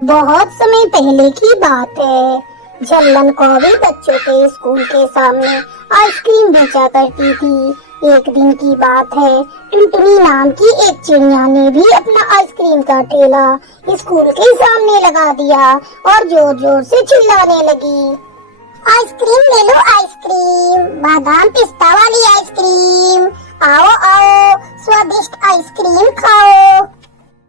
बहुत समय पहले की बात है। झल्लन कौवी बच्चों के स्कूल के सामने आइसक्रीम बेचा करती थी। एक दिन की बात है, टुनटुनी नाम की एक चिड़िया ने भी अपना आइसक्रीम का ठेला स्कूल के सामने लगा दिया और जोर जोर से चिल्लाने लगी। आइसक्रीम ले लो आइसक्रीम, बादाम पिस्ता वाली आइसक्रीम। आओ आओ, स्वादिष्ट आइसक्रीम खाओ।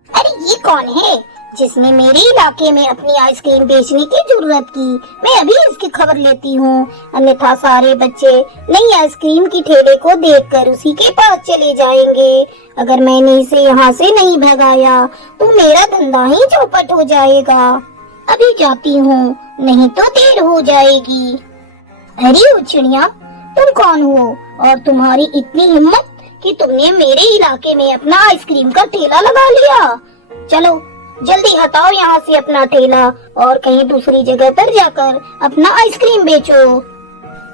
अरे ये कौन है जिसने मेरे इलाके में अपनी आइसक्रीम बेचने की जरूरत की? मैं अभी इसकी खबर लेती हूँ, अन्यथा सारे बच्चे नई आइसक्रीम की ठेले को देखकर उसी के पास चले जाएंगे। अगर मैंने इसे यहाँ से नहीं भगाया तो मेरा धंधा ही चौपट हो जाएगा। अभी जाती हूँ, नहीं तो देर हो जाएगी। अरे उछड़िया, तुम कौन हो और तुम्हारी इतनी हिम्मत कि तुमने मेरे इलाके में अपना आइसक्रीम का ठेला लगा लिया? चलो जल्दी हटाओ यहाँ से अपना ठेला और कहीं दूसरी जगह पर जाकर अपना आइसक्रीम बेचो।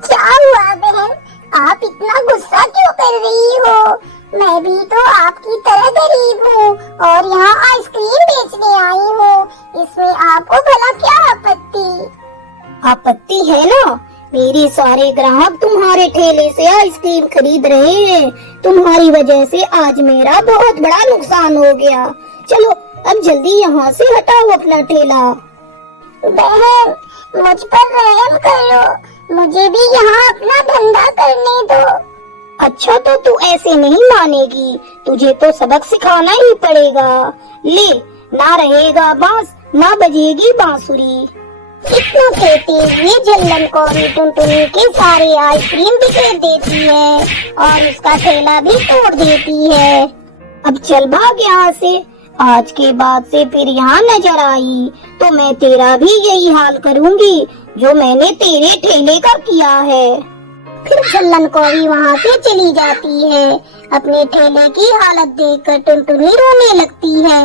क्या हुआ बहन, आप इतना गुस्सा क्यों कर रही हो? मैं भी तो आपकी तरह गरीब हूँ और यहाँ आइसक्रीम बेचने आई हूँ। इसमें आपको भला क्या आपत्ति? आपत्ति है ना, मेरे सारे ग्राहक तुम्हारे ठेले से आइसक्रीम खरीद रहे हैं। तुम्हारी वजह से आज मेरा बहुत बड़ा नुकसान हो गया। चलो अब जल्दी यहाँ से हटाओ अपना ठेला। बहन, मुझ पर रहम करो, मुझे भी यहाँ अपना धंधा करने दो। अच्छा तो तू ऐसे नहीं मानेगी, तुझे तो सबक सिखाना ही पड़ेगा। ले, ना रहेगा बांस ना बजेगी बांसुरी। इतना कहते हुए झल्लन कौवी टुनटुनी के सारे आइसक्रीम बिखेर देती है और उसका ठेला भी तोड़ देती है। अब चल भाग यहाँ से, आज के बाद से फिर यहाँ नजर आई तो मैं तेरा भी यही हाल करूँगी जो मैंने तेरे ठेले का किया है। फिर झल्लन कौवी वहाँ से चली जाती है। अपने ठेले की हालत देखकर टुनटुनी रोने लगती है।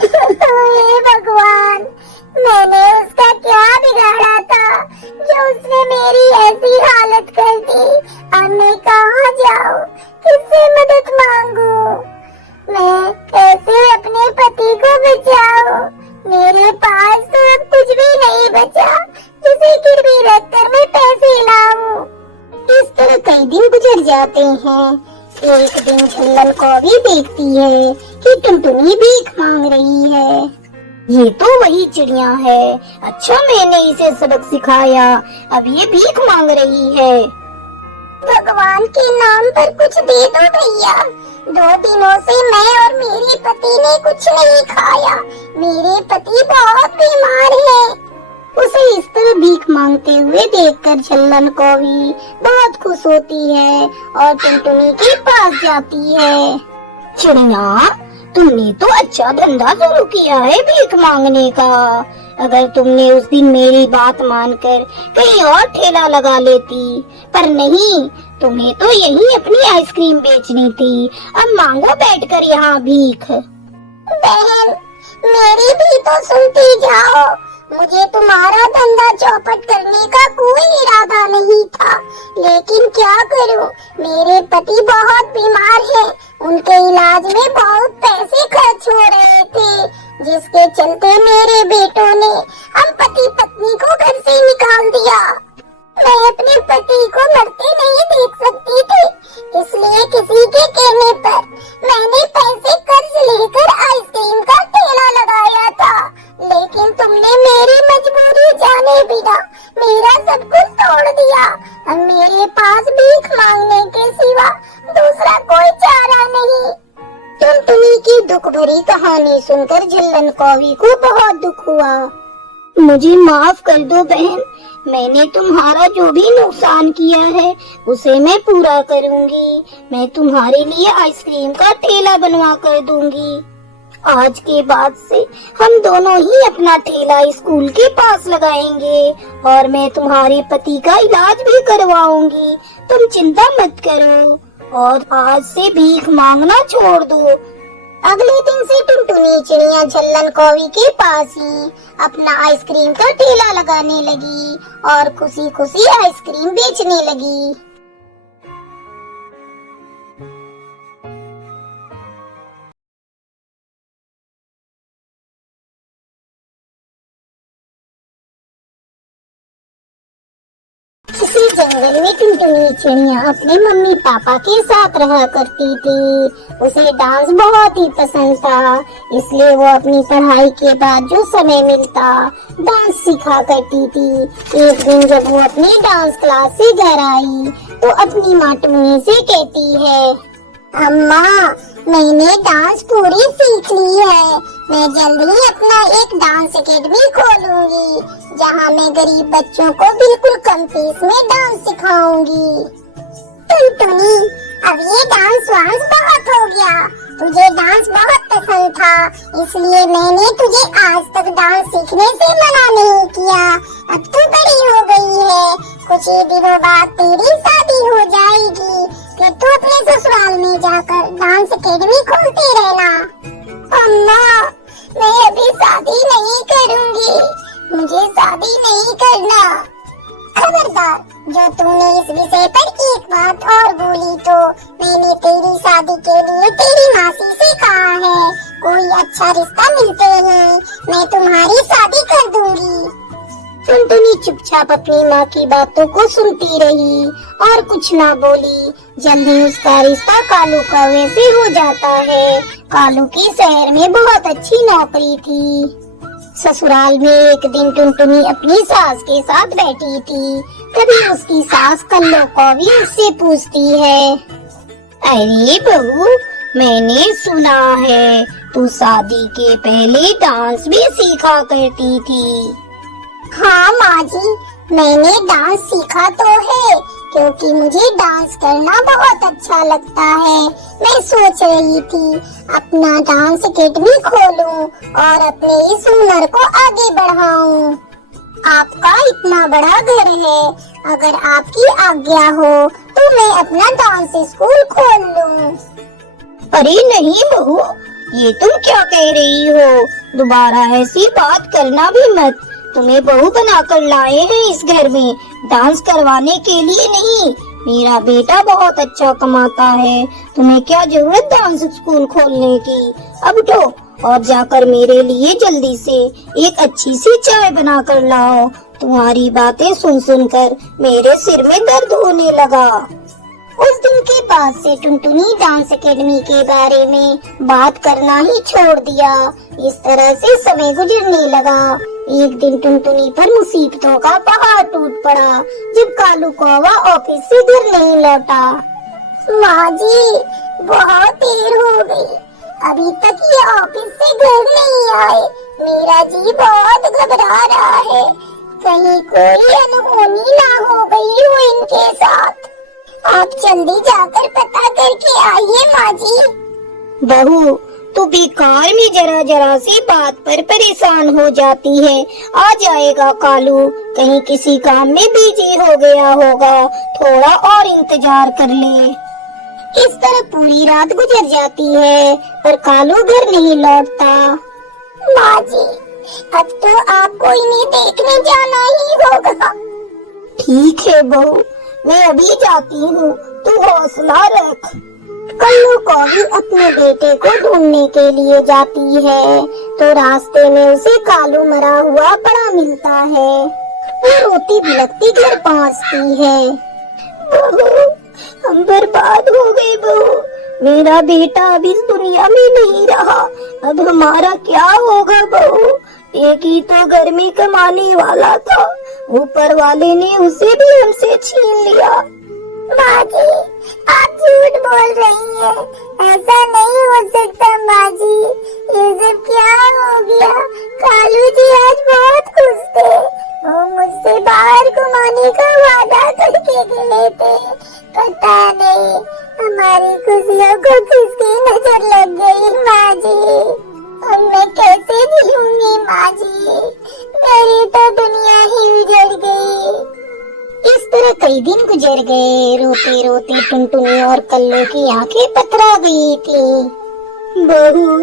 हे भगवान, मैंने उसका क्या बिगाड़ा था जो उसने मेरी ऐसी हालत कर दी? अब मैं कहाँ जाऊँ, किससे मदद मांगू? मैं कैसे अपने पति को बचाऊं? मेरे पास तो अब कुछ भी नहीं बचा जिसे गिरवी रखकर मैं पैसे लाऊं। इस तरह कई दिन गुजर जाते हैं। एक दिन झल्लन कौवी देखती है कि टुनटुनी भीख मांग रही है। ये तो वही चिड़िया है। अच्छा मैंने इसे सबक सिखाया, अब ये भीख मांग रही है। भगवान के नाम पर कुछ दे दो भैया, 2 दिनों से मैं और मेरे पति ने कुछ नहीं खाया। मेरे पति बहुत बीमार हैं। उसे इस तरह भीख मांगते हुए देखकर झल्लन कौवी बहुत खुश होती है और टुनटुनी के पास जाती है। चिड़िया, तुमने तो अच्छा धंधा शुरू किया है भीख मांगने का। अगर तुमने उस दिन मेरी बात मानकर कहीं और ठेला लगा लेती, पर नहीं, तुम्हें तो यही अपनी आइसक्रीम बेचनी थी। अब मांगो बैठकर यहाँ भीख। बहन, मेरी भी तो सुनती जाओ। मुझे तुम्हारा धंधा चौपट करने का कोई इरादा नहीं था, लेकिन क्या करूं, मेरे पति बहुत बीमार हैं। उनके इलाज में बहुत पैसे खर्च हो रहे थे, जिसके चलते मेरे बेटों ने हम पति पत्नी को घर से निकाल दिया। मैं अपने पति को मरते नहीं देख सकती थी, इसलिए किसी के कहने पर मैंने पैसे कर्ज लेकर आइसक्रीम का ठेला लगाया था। लेकिन तुमने मेरी मजबूरी जाने बिना मेरा सब कुछ तोड़ दिया। अब मेरे पास भीख मांगने के सिवा दूसरा कोई चारा नहीं। टुनटुनी की दुख भरी कहानी सुनकर झल्लन कौवी को बहुत दुख हुआ। मुझे माफ कर दो बहन, मैंने तुम्हारा जो भी नुकसान किया है उसे मैं पूरा करूंगी। मैं तुम्हारे लिए आइसक्रीम का ठेला बनवा कर दूंगी। आज के बाद से हम दोनों ही अपना ठेला स्कूल के पास लगाएंगे और मैं तुम्हारे पति का इलाज भी करवाऊंगी। तुम चिंता मत करो और आज से भीख मांगना छोड़ दो। अगले दिन से टुनटुनी चिड़िया झल्लन कौवी के पास ही अपना आइसक्रीम का ठेला लगाने लगी और खुशी खुशी आइसक्रीम बेचने लगी। किसी जंगल में टुनटुनी चिड़िया अपने मम्मी पापा के साथ रहा करती थी। उसे डांस बहुत ही पसंद था, इसलिए वो अपनी पढ़ाई के बाद जो समय मिलता डांस सीखा करती थी। एक दिन जब वो अपनी डांस क्लास से घर आई तो अपनी माँ टुन्नी से कहती है, अम्मा, मैंने डांस पूरी सीख ली है। मैं जल्द ही अपना एक डांस एकेडमी खोलूंगी, जहाँ मैं गरीब बच्चों को बिल्कुल कम फीस में डांस सिखाऊंगी। टुनटुनी, अब ये डांस वांस बहुत हो गया। तुझे डांस बहुत पसंद था, इसलिए मैंने तुझे आज तक डांस सीखने से मना नहीं किया। अब तू बड़ी हो गई है, कुछ ही दिनों बाद तेरी शादी हो जाएगी, फिर तू अपने ससुराल में जाकर डांस एकेडमी खोलती रहना। अम्मा, मैं अभी शादी नहीं करूंगी, मुझे शादी नहीं करना। खबरदार, जो तूने इस विषय पर एक बात और बोली तो मैंने तेरी शादी के लिए तेरी मासी से कहा है, कोई अच्छा रिश्ता मिलते ही मैं तुम्हारी शादी कर दूंगी। टुनटुनी चुपचाप अपनी माँ की बातों को सुनती रही और कुछ ना बोली। जल्दी उसका रिश्ता कालू कौवे से हो जाता है। कालू की शहर में बहुत अच्छी नौकरी थी। ससुराल में एक दिन टुनटुनी अपनी सास के साथ बैठी थी, तभी उसकी सास कल्लो कौवी उससे पूछती है, अरे बहू, मैंने सुना है तू शादी के पहले डांस भी सीखा करती थी। हाँ माँ जी, मैंने डांस सीखा तो है, क्योंकि मुझे डांस करना बहुत अच्छा लगता है। मैं सोच रही थी अपना डांस एकेडमी खोलूं और अपने इस हुनर को आगे बढ़ाऊं। आपका इतना बड़ा घर है, अगर आपकी आज्ञा हो तो मैं अपना डांस स्कूल खोल लूं। अरे नहीं बहू, ये तुम क्या कह रही हो? दोबारा ऐसी बात करना भी मत। तुम्हें बहू बनाकर लाए हैं इस घर में, डांस करवाने के लिए नहीं। मेरा बेटा बहुत अच्छा कमाता है, तुम्हें क्या जरूरत डांस स्कूल खोलने की। अब उठो और जाकर मेरे लिए जल्दी से एक अच्छी सी चाय बना कर लाओ। तुम्हारी बातें सुन सुनकर मेरे सिर में दर्द होने लगा। उस दिन के बाद से टुनटुनी डांस एकेडमी के बारे में बात करना ही छोड़ दिया। इस तरह से समय गुजरने लगा। एक दिन टुनटुनी पर मुसीबतों का पहाड़ टूट पड़ा जब कालू कौवा ऑफिस से घर नहीं लौटा। माँ जी, बहुत देर हो गई, अभी तक ये ऑफिस से घर नहीं आए। मेरा जी बहुत घबरा रहा है, कहीं कोई अनहोनी ना हो गई हो इनके साथ। आप जल्दी जाकर पता करके आइए माँ जी। बहू, तो बेकार में जरा जरा सी बात पर परेशान हो जाती है। आ जाएगा कालू, कहीं किसी काम में बिजी हो गया होगा, थोड़ा और इंतजार कर ले। इस तरह पूरी रात गुजर जाती है पर कालू घर नहीं लौटता। माँ जी, अब तो आपको इन्हें देखने जाना ही होगा। ठीक है बहू, मैं अभी जाती हूँ, तू हौसला रख। कल्लू कौवी अपने बेटे को ढूंढने के लिए जाती है तो रास्ते में उसे कालू मरा हुआ पड़ा मिलता है। वो रोती बिलखती घर पहुँचती है। बहू, हम बर्बाद हो गए बहू, मेरा बेटा अब इस दुनिया में नहीं रहा, अब हमारा क्या होगा बहू? एक ही तो घर में कमाने वाला था, ऊपर वाले ने उसे भी हमसे छीन लिया। माँ जी, आप झूठ बोल रही हैं, ऐसा नहीं हो सकता माँ जी, ये सब क्या हो गया? कालू जी आज बहुत खुश थे, वो मुझसे बाहर घुमाने का वादा करके गए थे। पता नहीं हमारी खुशियों को किसकी नजर लग गई माँ जी। और मैं कैसे जीऊंगी माँ जी, मेरी तो दुनिया ही उजड़ गई। इस तरह कई दिन गुजर गए। रोते रोते टुनटुनी और कल्लू की आंखें पथरा गई थी। बहू,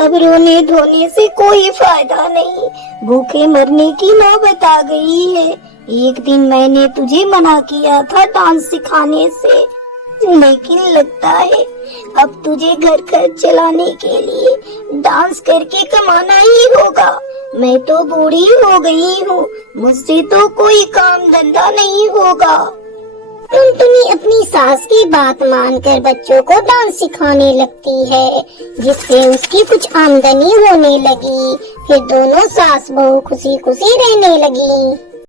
अब रोने धोने से कोई फायदा नहीं, भूखे मरने की नौबत आ गई है। एक दिन मैंने तुझे मना किया था डांस सिखाने से, लेकिन लगता है अब तुझे घर खर्च चलाने के लिए डांस करके कमाना ही होगा। मैं तो बूढ़ी हो गई हूँ, मुझसे तो कोई काम धंधा नहीं होगा। होगा। टुनटुनी अपनी सास की बात मानकर बच्चों को डांस सिखाने लगती है, जिससे उसकी कुछ आमदनी होने लगी। फिर दोनों सास बहू खुशी खुशी रहने लगी।